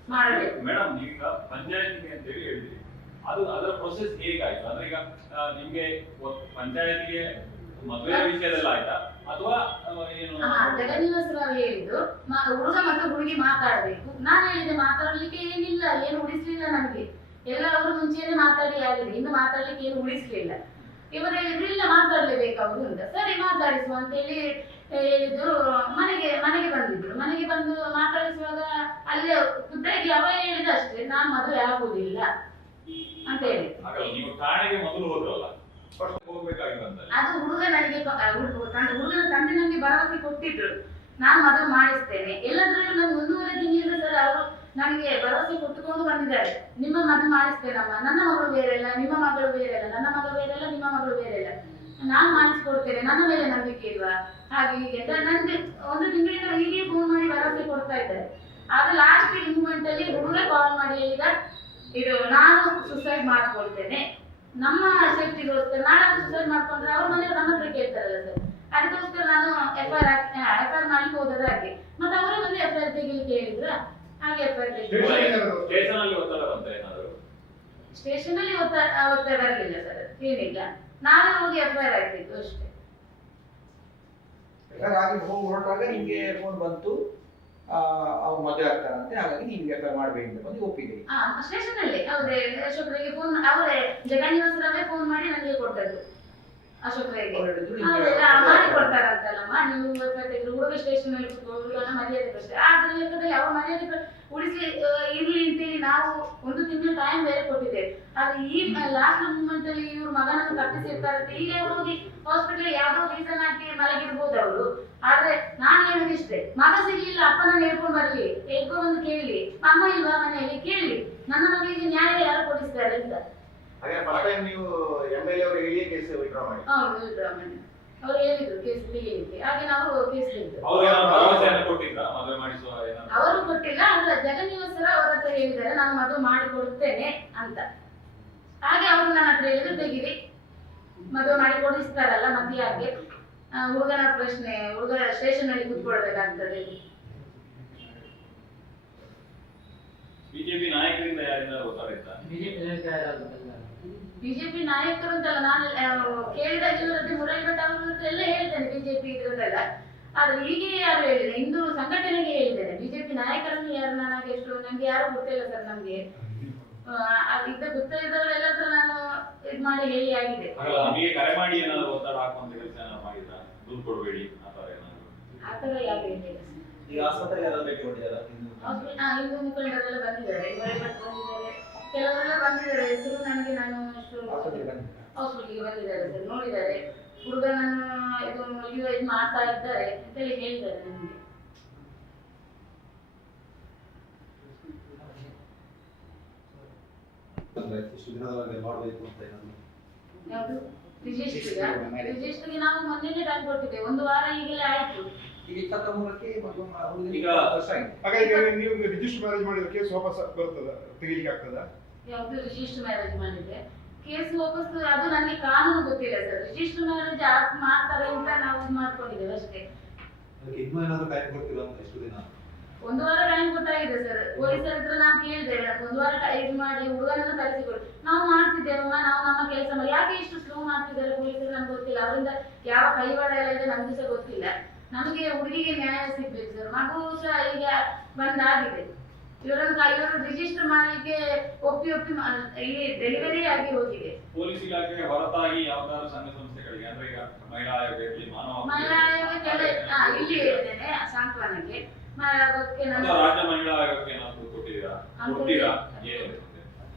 A: ಮಾಡಬೇಕು.
C: ಮೇಡಮ್ ಈಗ ಪಂಚಾಯತಿಗೆ ಅಂತ ಹೇಳಿ ಹೇಳಿದ್ರಿ. ಅದು ಅದರ ಪ್ರೊಸೆಸ್ ಹೇಗಾಯ್ತು? ಅಂದ್ರೆ ಈಗ ನಿಮ್ಗೆ ಪಂಚಾಯತ್ಗೆ ಮದುವೆ ವಿಷಯದಲ್ಲಿ ಆಯ್ತಾ ಅಥವಾ ಏನು?
A: ಹುಡುಗ ಮತ್ತು ಹುಡುಗಿ ಮಾತಾಡ್ಬೇಕು. ನಾನು ಹೇಳಿದೆ ಮಾತಾಡ್ಲಿಕ್ಕೆ ಏನಿಲ್ಲ ಏನು ಉಳಿಸ್ಲಿಲ್ಲ ನಮ್ಗೆ ಎಲ್ಲ ಅವರು ಮುಂಚೆನೆ ಮಾತಾಡಿ ಆಗಿದೆ ಇನ್ನು ಮಾತಾಡ್ಲಿಕ್ಕೆ ಏನು ಉಳಿಸ್ಲಿಲ್ಲ. ಇವರು ಹೇಳಿದ್ರು ಇಲ್ಲ ಮಾತಾಡ್ಲೇಬೇಕು ಅವರು ಅಂತ. ಸರಿ ಮಾತಾಡಿಸುವ ಅಂತ ಹೇಳಿ ಹೇಳಿದ್ರು. ಮನೆಗೆ ಮನೆಗೆ ಬಂದಿದ್ರು. ಮನೆಗೆ ಬಂದು ಮಾತಾಡಿಸುವಾಗ ಅಲ್ಲಿ ಖುದ್ದಾಗಿ ಅವ ಹೇಳಿದ ಅಷ್ಟೇ ನಾನು ಮದುವೆ ಆಗುದಿಲ್ಲ ಅಂತ ಹೇಳಿ
C: ನೀವು ಮೊದಲು ಹೋದ್ರಲ್ಲ?
A: ಅದು ಹುಡುಗ ನನಗೆ ಹುಡುಗನ ತಂದೆ ನನಗೆ ಭರವಸೆ ಕೊಟ್ಟಿದ್ರು. ನಾನು ಮದುವೆ ಮಾಡಿಸ್ತೇನೆ. ಎಲ್ಲದ್ರಲ್ಲೂ ನಾನು ಒಂದೂವರೆ ತಿಂಗಳಿಂದ ಸರ್ ಅವರು ನನಗೆ ಭರವಸೆ ಕೊಟ್ಟುಕೊಂಡು ಬಂದಿದ್ದಾರೆ. ನಿಮ್ಮ ಮದುವೆ ಮಾಡಿಸ್ತೇನಮ್ಮ. ನನ್ನ ಮಗಳು ಬೇರೆ ಇಲ್ಲ ನಿಮ್ಮ ಮಗಳು ಬೇರೆ ಇಲ್ಲ ನನ್ನ ಮಗಳು ಬೇರೆ ಇಲ್ಲ ನಿಮ್ಮ ಮಗಳು ಬೇರೆ ಇಲ್ಲ ನಾನು ಮಾಡಿಸ್ಕೊಡ್ತೇನೆ. ನನ್ನ ಮೇಲೆ ನಂಬಿಕೆ ಇಲ್ವಾ? ಹಾಗೆ ಹೀಗೆ ಅಂತ ನನಗೆ ಒಂದು ತಿಂಗಳಿಂದ ಹೀಗೆ ಫೋನ್ ಮಾಡಿ ಭರವಸೆ ಕೊಡ್ತಾ ಇದ್ದಾರೆ. ಆದ್ರೆ ಲಾಸ್ಟ್ ಮೂಮೆಂಟ್ ಅಲ್ಲಿ ಹುಡುಗ ಕಾಲ್ ಮಾಡಿ ಹೇಳಿದ, ಇದು ನಾನು ಸುಸೈಡ್ ಮಾಡ್ಕೊಳ್ತೇನೆ. ನಮ್ಮ ಸೇಫ್ಟಿಗೋಸ್ಕರ ನಾಳೆ ಸುಸೈಡ್ ಮಾಡ್ಕೊಂಡ್ರೆ ಅವ್ರ ಮನೆಯವ್ರು ನಮ್ಮ ಹತ್ರ ಕೇಳ್ತಾರಲ್ಲ ಸರ್ ಅದಕ್ಕೋಸ್ಕರ ನಾನು F I R F I R ಮಾಡ್ಲಿಕ್ಕೆ ಹೋದ್ರೆ ಹಾಗೆ. ಮತ್ತೆ ಅವರೇ ಬಂದು ಎಫ್ ಐ ಆರ್ ತೆಗಿಲಿಕ್ಕೆ ಹೇಳಿದ್ರ? ಹಾಗೆ ಎಫ್ ಐ ಆರ್
C: ಸ್ಟೇಷನ್ ಅಲ್ಲಿ
A: ಒತ್ತ ಬರಲಿಲ್ಲ ಸರ್ ಏನಿಲ್ಲ. ನಾವೇ ಹೋಗಿ ಎಫ್ ಐ ಆರ್ ಆಗ್ತಿತ್ತು ಅಷ್ಟೇ
B: ಹಾಗಾಗಿ ಹೋಗಿ ಹೊರಟಾಗ ನಿಮ್ಗೆ ಫೋನ್ ಬಂತು. ಆ, ಅವ್ರು ಮದುವೆ ಆಗ್ತಾರಂತೆ. ಹಾಗಾಗಿ ನಿಮ್ಗೆ ಎಫ್ ಐ ಮಾಡಬೇಡಿ ಅಂತ ಬಂದು ಒಪ್ಪಿದ್ದೀರಿ
A: ಹಾ ಸ್ಟೇಷನ್ ಅಲ್ಲಿ. ಹೌದೇ ಅಶೋಕ್ರಿಗೆ ಫೋನ್ ಅವರೇ ಜಗನ್ನಿವಾಸರವೇ ಫೋನ್ ಮಾಡಿ ನನಗೆ ಕೊಟ್ಟದ್ದು. ಅಶೋಕ್ರಿಗೆ
B: ಅವ್ರು ಹೇಳಿದ್ರು
A: ಹೌದಲ್ಲ
B: ನಿಮ್ಗೆ
A: ಮಾಡಿ ಕೊಡ್ತಾರಂತಲ್ಲಮ್ಮ. ನೀವು ಹುಡುಗ ಸ್ಟೇಷನ್ ಹುಡುಗನ ಮರ್ಯಾದೆ ಪ್ರಶ್ನೆ ಆದ್ರೆ ಲೆಕ್ಕದಲ್ಲಿ ಅವ್ರ ಮರ್ಯಾದೆ ಪ್ರ- ಉಳಿಸಿ ಆ, ಇರ್ಲಿ ಅಂತೇಳಿ ನಾವು ಒಂದು ತಿಂಗಳು ಟೈಮ್ ಬೇರೆ ಕೊಟ್ಟಿದ್ದೇವೆ. ಆದ್ರೆ ಈ ಲಾಸ್ಟ್ ಮೂಮೆಂಟ್ ಅಲ್ಲಿ ಇವ್ರ ಮಗನನ್ನು ತಪ್ಪಿಸಿರ್ತಾರಂತೆ ಈಗ ಹೋಗಿ ಹಾಸ್ಪಿಟಲ್ ಯಾವ್ದೋ ರೀಸನ್ ಹಾಕಿ ಮಲಗಿರ್ಬೋದು ಅವರು. ಆದ್ರೆ ನಾನು ಹೇಳುದಿಷ್ಟೇ ಮಗ ಸಿಗ್ಲಿಲ್ಲ ಅಪ್ಪನ ಹೇಳ್ಕೊಂಡ್ ಬರ್ಲಿ. ಹೇಳ್ಕೊಂಡ್ ಕೇಳಿ. ಅಮ್ಮ ಇಲ್ವಾ ಮನೆಯಲ್ಲಿ? ಕೇಳಿ. ನನ್ನ ಮಗಳಿಗೆ ನ್ಯಾಯ ಯಾರು ಕೊಡಿಸ್ತಾರೆ ಅಂತ.
D: ಹಾಗೆ ಫಸ್ಟ್ ಟೈಮ್ ನೀವು ಎಂ ಎಲ್ ಎ ಅವರು ಹೇಳಿಯೇ ಕೇಸ್ ವಿಡ್ರಾ ಮಾಡಿ.
A: ಹೌದು ವಿದ್ರಾಮಣ್ಯ ಅವ್ರು ಹೇಳಿದ್ರು ಕೇಸ್ ತೆಗೆಯಲಿಕ್ಕೆ ಹಾಗೆ ನಾವು ಕೇಸ್ ತೆಗೆದು
C: ಅವರು ಏನಾದ್ರು ಭರವಸೆಯನ್ನು ಕೊಟ್ಟಿದ್ರ? ಮದುವೆ ಮಾಡಿಸುವ ಏನಾದ್ರು?
A: ಅವರು ಕೊಟ್ಟಿಲ್ಲ ಅಂದ್ರೆ ಜಗನ್ನಿವಾಸರ ಅವರ ಹತ್ರ ಹೇಳಿದ್ದಾರೆ ನಾನು ಮದುವೆ ಮಾಡಿ ಕೊಡುತ್ತೇನೆ ಅಂತ. ಹಾಗೆ ಅವರು ನನ್ನ ಹತ್ರ ಹೇಳಿದ್ರು ತೆಗಿರಿ. ಮದುವೆ ಮಾಡಿ ಕೊಡಿಸ್ತಾರಲ್ಲ ಮತ್ತೆ ಯಾಕೆ ಹುಡುಗನ ಪ್ರಶ್ನೆ ಹುಡುಗ ಸ್ಟೇಷನ್ ಅಲ್ಲಿ ಕುತ್ಕೊಳ್ಬೇಕಾಗ್ತದೆ
C: ಬಿಜೆಪಿ ನಾಯಕರಿಂದ ಯಾರಿಂದ ಗೊತ್ತಾಗುತ್ತಾ
E: ಬಿಜೆಪಿ ನಾಯಕ ಯಾರಾದ್ರು
A: ಬಿಜೆಪಿ ನಾಯಕರು ಅಂತಲ್ಲ ನಾನು ಕೇಳಿದ ಕೇಳಿದಾಗ ಇವರದ್ದು ಮುರಳಿ ಭಟ್ ಅವರು ಎಲ್ಲ ಹೇಳಿದ್ದೇನೆ ಬಿಜೆಪಿ ಇದ್ರದ್ದೆಲ್ಲ. ಆದ್ರೆ ಹೀಗೆ ಯಾರು ಹೇಳಿಲ್ಲ. ಹಿಂದೂ ಸಂಘಟನೆಗೆ ಹೇಳಿದ್ದೇನೆ ಬಿಜೆಪಿ ನಾಯಕರನ್ನು ಯಾರು ನನಗೆ ಎಷ್ಟು ನಂಗೆ ಯಾರು ಗೊತ್ತಿಲ್ಲ ಸರ್ ನಮ್ಗೆ. ಇದ್ದ ಗೊತ್ತಿದ್ದವರೆಲ್ಲ ಹತ್ರ ನಾನು ಇದು ಮಾಡಿ ಹೇಳಿ ಆಗಿದೆ.
C: ಕರೆ ಮಾಡಿ ಏನಾದ್ರು ಒತ್ತಡ ಹಾಕುವಂತ ಕೆಲಸ ಏನಾದ್ರು ಮಾಡಿದ್ರ? ದುಡ್ಡು ಕೊಡಬೇಡಿ ಆ ಥರ ಏನಾದ್ರು?
A: ಆ ಥರ ಯಾರು ಹೇಳಿಲ್ಲ
B: ಈಗ ಆಸ್ಪತ್ರೆಗೆ ಯಾರಾದ್ರು ಭೇಟಿ ಕೊಟ್ಟಿದ್ದಾರಾ?
A: ಹಾಸ್ಪಿಟಲ್ ಹಾ ಹಿಂದೂ ಮುಖಂಡರೆಲ್ಲ ಬಂದಿದ್ದಾರೆ. ಮುರಳಿ ಬಂದಿದ್ದಾರೆ. ಕೆಲವರೆಲ್ಲ ಬಂದಿದ್ದಾರೆ. ಹೆಸರು ನನಗೆ ನಾನು? ಹಾಸ್ಪಿಟಲ್ಗೆ ಬಂದಿದ್ದಾರೆ ಸರ್ ನೋಡಿದ್ದಾರೆ. ಹುಡುಗನನ್ನು ಇದು ಮಾಡ್ತಾ ಇದ್ದಾರೆ ಅಂತೇಳಿ ಹೇಳಿದ್ದಾರೆ ನನಗೆ
F: ಇಷ್ಟು ಮಾಡಬೇಕು ಅಂತ ಏನಾದ್ರು?
A: ಯಾವುದು? ರಿಜಿಸ್ಟ್ರಿಗೆ ರಿಜಿಸ್ಟ್ರಿಗೆ ನಾವು ಮೊನ್ನೆನೇ ಟೈಮ್ ಕೊಟ್ಟಿದ್ದೇವೆ ಒಂದು ವಾರ ಈಗಲೇ ಆಯ್ತು.
D: ನೀವು ರಿಜಿಸ್ಟರ್ ಮ್ಯಾರೇಜ್ ಮಾಡಿದ್ರೆ ಕೇಸ್ ವಾಪಸ್ ಬರ್ತದ ತೆಗಿಲಿಕ್ಕೆ ಆಗ್ತದ?
A: ಯಾವುದು ರಿಜಿಸ್ಟರ್ ಮ್ಯಾರೇಜ್ ಮಾಡಿದ್ದೆ ಕೇಸ್ ವಾಪಸ್ ಅದು ನನಗೆ ಕಾನೂನು ಗೊತ್ತಿಲ್ಲ ಸರ್. ರಿಜಿಸ್ಟರ್ ಜಾಸ್ತಿ ಮಾಡ್ತಾರೆ ಅಂತ ನಾವು ಇದು ಮಾಡ್ಕೊಂಡಿದ್ದೇವೆ ಅಷ್ಟೇ.
F: ಇನ್ನೂ ಏನಾದರೂ ಟೈಮ್ ಕೊಡ್ತೀರಾ ಅಂತ ಎಷ್ಟು ದಿನ?
A: ಒಂದು ವಾರ ಟೈಮ್ ಕೊಟ್ಟಾಗಿದೆ ಸರ್. ಪೊಲೀಸರ ಹತ್ರ ನಾವು ಕೇಳಿದೆ ಒಂದು ವಾರ ಇದು ಮಾಡಿ ಹುಡುಗನನ್ನ ಕಳಿಸಿಕೊಡಿ ನಾವು ಮಾಡ್ತಿದ್ದೇವಮ್ಮ ನಾವು ನಮ್ಮ ಕೆಲಸ ಮಾಡಿ. ಯಾಕೆ ಇಷ್ಟು ಸ್ಲೋ ಮಾಡ್ತಿದ್ದಾರೆ ಪೊಲೀಸರು ನಮ್ಗೆ ಗೊತ್ತಿಲ್ಲ. ಅವರಿಂದ ಯಾವ ಕೈವಾಡ ಎಲ್ಲ ಇದೆ ನಮ್ಗೆ ಸಹ ಗೊತ್ತಿಲ್ಲ. ನಮಗೆ ಹುಡುಗಿಗೆ ನ್ಯಾಯ ಸಿಗ್ಬೇಕು ಸರ್. ಮಗು ಸಹ ಈಗ ಬಂದಾಗಿದೆ. ಇವರನ್ನು ಕ- ಇವರು ರಿಜಿಸ್ಟರ್ ಮಾಡಲಿಕ್ಕೆ ಒಪ್ಪಿ ಒಪ್ಪಿ ಇಲ್ಲಿ ಡೆಲಿವರಿ ಆಗಿ ಹೋಗಿದೆ.
C: ಪೊಲೀಸ್ ಇಲಾಖೆ ಹೊರತಾಗಿ ಯಾವ್ದಾದ್ರು ಸಂಘ ಸಂಸ್ಥೆಗಳಿಗೆ ಅಂದ್ರೆ ಈಗ ಮಹಿಳಾ ಆಯೋಗ ಇರಲಿ ಮಾನವ
A: ಮಹಿಳಾ ಆಯೋಗಕ್ಕೆಲ್ಲ ಇಲ್ಲಿ ಸಾಂತ್ವನಕ್ಕೆ ಆಯೋಗಕ್ಕೆ
C: ರಾಜ್ಯ ಮಹಿಳಾ ಆಯೋಗಕ್ಕೆ ಏನಾದ್ರು ಕೊಟ್ಟಿದ್ದೀರಾ? ಕೊಟ್ಟಿರಾ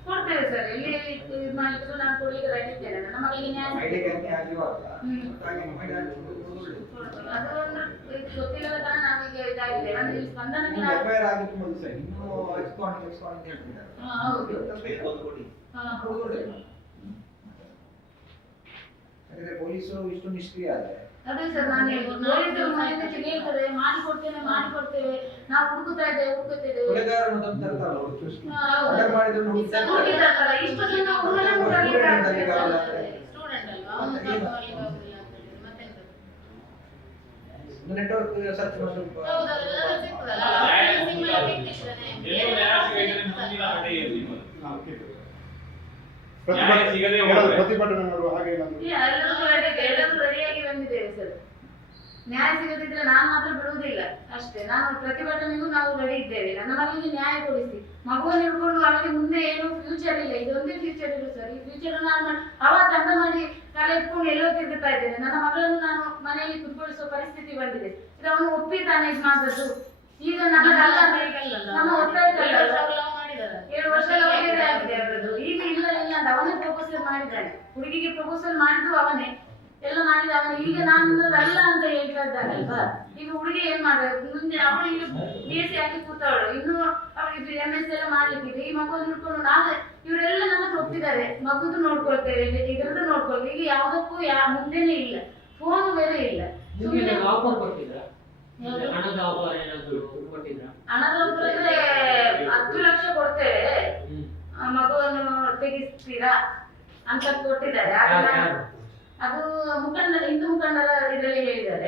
A: ಕೊಡ್ತೇವೆ ಸರ್ ಇಲ್ಲಿ ಇದು ಮಾಡಿದ್ರು ನಾನು ಕೊಡ್ಲಿಕ್ಕೆ ರೆಡಿ ಇದ್ದೇನೆ ನನ್ನ ಮಗಳಿಗೆ ನ್ಯಾಯ ಒಂದು ಗೊತ್ತಿಲ್ಲದ ಕಾರಣ ಇದಾಗಿದೆ ಅಂದ್ರೆ ಸ್ಪಂದನಕ್ಕೆ ನಾವು.
B: ಎಕ್ಸ್ಪಾಂಡ್ ಎಕ್ಸ್ಪಾಂಡ್ ಅಂತ ಹೇಳ್ತಿದ್ದಾರೆ
A: ಹಾ, ಹೌದು.
B: ಒಂದು ಕೊಡಿ
A: ಹಾ,
B: ಅಂದ್ರೆ ಪೊಲೀಸರು ಇಷ್ಟು ನಿಷ್ಕ್ರಿಯ ಆದ್ರೆ
A: ಅದೇ ಸರ್ ನಾನು ಹೇಳ್ತಾರೆ ಮಾಡಿ ಕೊಡ್ತೇನೆ ಮಾಡಿ ಕೊಡ್ತೇವೆ ನಾವು ಹುಡುಕುತ್ತಾ ಇದ್ದೇವೆ ಹುಡುಕುತ್ತಿದ್ದೇವೆ
B: ಕೊಲೆಗಾರರು ತಂದು ತರ್ತಾರಲ್ಲ ಅವ್ರು.
A: ಹಾ, ಹೌದು.
B: ಮರ್ಡರ್ ಮಾಡಿದ್ರು ಹುಡುಕಿ
A: ಹುಡುಗಿ
B: ತರ್ತಾರೆ.
A: ತರ್ತಾರೆ. ಇಷ್ಟು ಸಣ್ಣ ಹುಡುಗನನ್ನು ತರ್ಲಿಕ್ಕೆ ಆಗ್ತದೆ ಸರ್.
G: ಸ್ಟೂಡೆಂಟ್ ಅಲ್ವಾ ಅವನು
B: ಮತ್ತೆ ಏನು?
G: ಕರ್ಕೊಂಡು ಹೋಗ್ಲಿಕ್ಕೆ ಆಗುದಿಲ್ಲ ಅಂತ ಹೇಳಿದ್ರೆ ಮತ್ತೆಂತ
B: ನೆಟ್ವರ್ಕ್ ಸರ್ಚ್ ಮಾಡಿ ಸ್ವಲ್ಪ
G: ಹೌದು ಅದೆಲ್ಲ ಸಿಗ್ತದಲ್ಲ
C: ನ್ಯಾಯ
G: ಸಿಂಹ ವೆಂಕಟೇಶ್ವರನೇ.
C: ಎಲ್ಲೂ ನ್ಯಾಯ ಸಿಗದಿದ್ರೆ ಮುಂದಿನ ಅಡೆ ಸರ್ಚ್ ನ್ಯಾಯ
D: ಪ್ರತಿಭಟನೆ ಮಾಡುವ ಹಾಗೆ ಏನಾದ್ರು?
A: ಎಲ್ಲರೂ ರೆಡಿ ಎಲ್ಲರೂ ರೆಡಿಯಾಗಿ ಬಂದಿದ್ದೇವೆ ಸರ್. ನ್ಯಾಯ ಸಿಗದಿದ್ರೆ ನಾನು ಮಾತ್ರ ಬಿಡುವುದಿಲ್ಲ. ಅಷ್ಟೇ ನಾನು ಪ್ರತಿಭಟನೆಗೂ ನಾವು ರೆಡಿ ಇದ್ದೇವೆ. ನನ್ನ ಮಗನಿಗೆ ನ್ಯಾಯ ಕೊಡಿಸಿ. ಮಗುವನ್ನು ಹಿಡ್ಕೊಂಡು ಅವಳಿಗೆ ಮುಂದೆ ಏನು ಫ್ಯೂಚರ್ ಇಲ್ಲ. ಇದೊಂದೇ ಫ್ಯೂಚರ್ ಇಲ್ಲ ಸರ್. ಈ ಫ್ಯೂಚರ್ ನಾನು ಮಾಡಿ ಅವ ಚಂದ ಮಾಡಿ ತಲೆ ತಿರುಗುತ್ತಾ ಇದ್ದೇನೆ. ನನ್ನ ಮಗಳನ್ನು ನಾನು ಮನೆಯಲ್ಲಿ ಕುತ್ಕೊಳಿಸುವ ಪರಿಸ್ಥಿತಿ ಬಂದಿದೆ. ಇದು ಅವನು ಒಪ್ಪಿದ್ದಾನೆ ಇದು ಮಾಡಿದ್ದು ಈಗ ನಮ್ಮದಲ್ಲ ನಮ್ಮ ಏಳು ವರ್ಷ ಆಗಿದೆ. ಅವರದ್ದು ಈಗ ಇಲ್ಲ ಇಲ್ಲ ಅಂತ ಅವನೇ ಪ್ರಪೋಸಲ್ ಮಾಡಿದ್ದಾನೆ. ಹುಡುಗಿಗೆ ಪ್ರಪೋಸಲ್ ಮಾಡಿದ್ದು ಅವನೇ. ಎಲ್ಲ ಮಾಡಿದ ಅವನೇ. ಈಗ ನಾನು ಅಲ್ಲ ಅಂತ ಹೇಳ್ತಾ ಇದ್ದಾನಲ್ವಾ ಈಗ ಹುಡುಗಿ ಏನ್ ಮಾಡ್ಬೇಕು? ಮುಂದೆ ಅವಳು ಈಗ ಬಿ ಎಸ್ ಸಿ ಹಾಕಿ ಕೂತವಳು. ಇನ್ನು ಅವಳಿಗೆ ಎಂ ಎಸ್ ಎಲ್ಲ ಮಾಡ್ಲಿಕ್ಕಿದೆ. ಈ ಮಗುವನ್ನು ಹಿಡ್ಕೊಂಡು ನಾಳೆ ಇವರೆಲ್ಲ ನಮ್ಮ ಹತ್ರ ಒಪ್ಪಿದ್ದಾರೆ ಮಗುದು ನೋಡ್ಕೊಳ್ತೇವೆ ಇದ್ರದ್ದು ನೋಡ್ಕೊಳ್ತೇವೆ. ಈಗ ಯಾವುದಕ್ಕೂ ಯಾ ಮುಂದೆನೇ ಇಲ್ಲ. ಫೋನ್ ಬೇರೆ ಇಲ್ಲ.
E: ಆಫರ್ ಕೊಟ್ಟಿದ್ರಾ? ಹಣದ ಆಫರ್ ಏನಾದ್ರು ಕೊಟ್ಟಿದ್ರಾ?
A: ಹಣದ ಒಬ್ಬರಿಗೆ ಹತ್ತು ಲಕ್ಷ ಕೊಡ್ತೇವೆ. ಮಗುವನ್ನು ತೆಗಿಸ್ತೀರಾ ಅಂತ ಕೊಟ್ಟಿದ್ದಾರೆ. ಅದು ಮುಖಂಡ ಹಿಂದೂ ಮುಖಂಡರ ಇದರಲ್ಲಿ ಹೇಳಿದ್ದಾರೆ.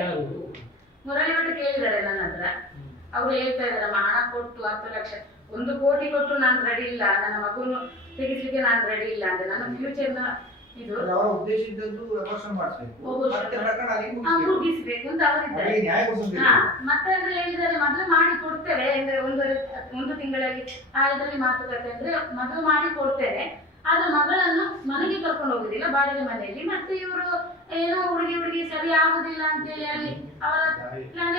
A: ಮುರಳಿ ಭಟ್ ಕೇಳಿದ್ದಾರೆ ನನ್ನ ಹತ್ರ. ಅವ್ರು ಹೇಳ್ತಾ ಇದ್ದಾರೆ ಹಣ ಕೊಟ್ಟು ಹತ್ತು ಲಕ್ಷ ಒಂದು ಕೋಟಿ ಕೊಟ್ಟು ನಾನು ರೆಡಿ ಇಲ್ಲ ನನ್ನ ಮಗುನು ತೆಗಿಸ್ಲಿಕ್ಕೆ ನಾನು ರೆಡಿ ಇಲ್ಲ ಅಂತ ನನ್ನ ಫ್ಯೂಚರ್ನ ಇದು
B: ಅವರ ಉದ್ದೇಶ ಇದ್ದದ್ದು ಅಪರ್ಷಣ ಮಾಡಿಸ್ಬೇಕು. ಮತ್ತೆ ಪ್ರಕರಣ ಅಲ್ಲಿ ಮುಗಿಸ್ಬೇಕು.
A: ಅಂತ ಅವರಿದ್ದಾರೆ ಮತ್ತೆ ಅಂದ್ರೆ ಹೇಳಿದ್ದಾರೆ ಮದುವೆ ಮಾಡಿ ಕೊಡ್ತೇವೆ. ಅಂದ್ರೆ ಒಂದು ಒಂದು ತಿಂಗಳಲ್ಲಿ ಆ ಇದರಲ್ಲಿ ಮಾತುಕತೆ ಅಂದ್ರೆ ಮದುವೆ ಮಾಡಿ ಕೊಡ್ತೇವೆ. ಆದ್ರೆ ಮಗಳನ್ನು ಮನೆಗೆ ಕರ್ಕೊಂಡು ಹೋಗುದಿಲ್ಲ ಬಾಡಿಗೆ ಮನೆಯಲ್ಲಿ. ಮತ್ತೆ ಇವರು ಏನೋ ಹುಡುಗಿ ಹುಡುಗಿ ಸರಿ ಆಗುದಿಲ್ಲ ಅಂತೇಳಿ ಅಲ್ಲಿ ಅವರ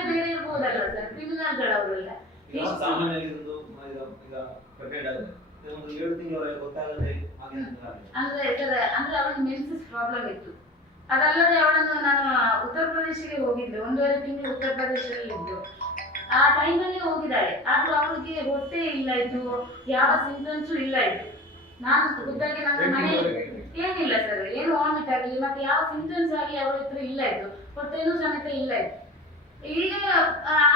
A: ಬೇರೆ ಇರ್ಬೋದಲ್ಲ ಸರ್? ಕ್ರಿಮಿನಲ್ಗಳವರೆಲ್ಲ
H: ಇದೊಂದು ಈಗ ಒಂದು ಏಳು ತಿಂಗಳವರೆಗೆ ಗೊತ್ತಾಗದೆ ಹಾಗೆ
A: ಅಂದ್ರೆ ಸರ್ ಅಂದ್ರೆ ಅವಳಿಗೆ ಮೆನ್ಸಸ್ ಪ್ರಾಬ್ಲಮ್ ಇತ್ತು. ಅದಲ್ಲದೆ ಅವಳನ್ನು ನಾನು ಉತ್ತರ ಪ್ರದೇಶಕ್ಕೆ ಹೋಗಿದ್ದೆ. ಒಂದೂವರೆ ತಿಂಗಳು ಉತ್ತರ ಪ್ರದೇಶದಲ್ಲಿ ಇದ್ದು. ಆ ಟೈಮಲ್ಲಿ ಹೋಗಿದ್ದಾಳೆ. ಆದ್ರೂ ಅವಳಿಗೆ ಹೊಟ್ಟೆ ಇಲ್ಲ ಇತ್ತು. ಯಾವ ಸಿಂಟಮ್ಸು ಇಲ್ಲ ಇತ್ತು. ನಾನು ಗೊತ್ತಾಗಿ ನನ್ನ ಮನೆ ಏನಿಲ್ಲ ಸರ್ ಏನು ವಾಮಿಟ್ ಆಗಲಿ ಮತ್ತೆ ಯಾವ ಸಿಂಟಮ್ಸ್ ಆಗಲಿ ಅವಳ ಹತ್ರ ಇಲ್ಲ ಇತ್ತು. ಹೊಟ್ಟೆನೂ ಸಮೇತ ಇಲ್ಲ ಇತ್ತು. ಈಗ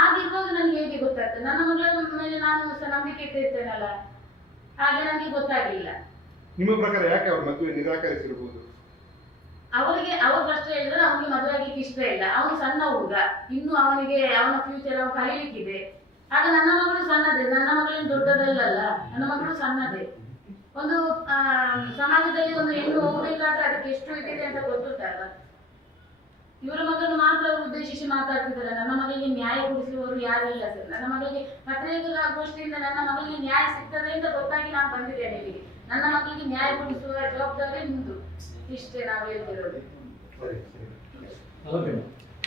A: ಆಗಿರುವಾಗ ನನಗೆ ಹೇಗೆ ಗೊತ್ತಾಗ್ತದೆ? ನನ್ನ ಮಗಳ ಮೇಲೆ ನಾನು ನಂಬಿಕೆ ಇಟ್ಟಿರ್ತೇನಲ್ಲ? ಹಾಗೆ ನನಗೆ ಗೊತ್ತಾಗ್ಲಿಲ್ಲ.
D: ನಿಮ್ಮ ಪ್ರಕಾರ ಯಾಕೆ ಅವ್ರ ಮದುವೆ ನಿರಾಕರಿಸಿರಬಹುದು
A: ಅವರಿಗೆ ಅವರು ಫಸ್ಟ್ ಹೇಳಿದ್ರೆ ಅವನಿಗೆ ಮದುವೆ ಆಗ್ಲಿಕ್ಕೆ ಇಷ್ಟ ಇಲ್ಲ. ಅವನು ಸಣ್ಣ ಹುಡುಗ. ಇನ್ನು ಅವನಿಗೆ ಅವನ ಫ್ಯೂಚರ್ ಅವನು ಕಲಿಲಿಕ್ಕಿದೆ. ಆಗ ನನ್ನ ಮಗಳು ಸಣ್ಣದೇ. ನನ್ನ ಮಗಳೇನು ದೊಡ್ಡದಲ್ಲಲ್ಲ? ನನ್ನ ಮಗಳು ಸಣ್ಣದೇ. ಒಂದು ಸಮಾಜದಲ್ಲಿ ಒಂದು ಹೆಣ್ಣು ಹೋಗ್ಬೇಕಾದ್ರೆ ಅದಕ್ಕೆ ಎಷ್ಟು ಇದಿದೆ ಅಂತ ಗೊತ್ತುಂಟಲ್ಲ ಇವರ ಮಗನ ಮಾತ್ರ ಅವರು ಉದ್ದೇಶಿಸಿ ಮಾತಾಡ್ತಿದ್ದಾರೆ. ನನ್ನ ಮಗಳಿಗೆ ನ್ಯಾಯ ಕೊಡಿಸುವವರು ಇಲ್ಲ ಸರ್. ನನ್ನ ಮಗಳಿಗೆ ಪತ್ರಿಕಾ ಗೋಷ್ಠಿಯಿಂದ ನನ್ನ ಮಗಳಿಗೆ ನ್ಯಾಯ ಸಿಗ್ತದೆ ಅಂತ ಗೊತ್ತಾಗಿ ನಾನು ಬಂದಿದ್ದೇನೆ ಇಲ್ಲಿಗೆ. ನನ್ನ ಮಗಳಿಗೆ ನ್ಯಾಯ ಕೊಡಿಸುವ ಜವಾಬ್ದಾರಿ ನಿಮ್ದು. ಇಷ್ಟೇ ನಾವು ಹೇಳ್ತಿರೋದು.
F: ಸರಿ ಸರಿ.
E: ಓಕೆ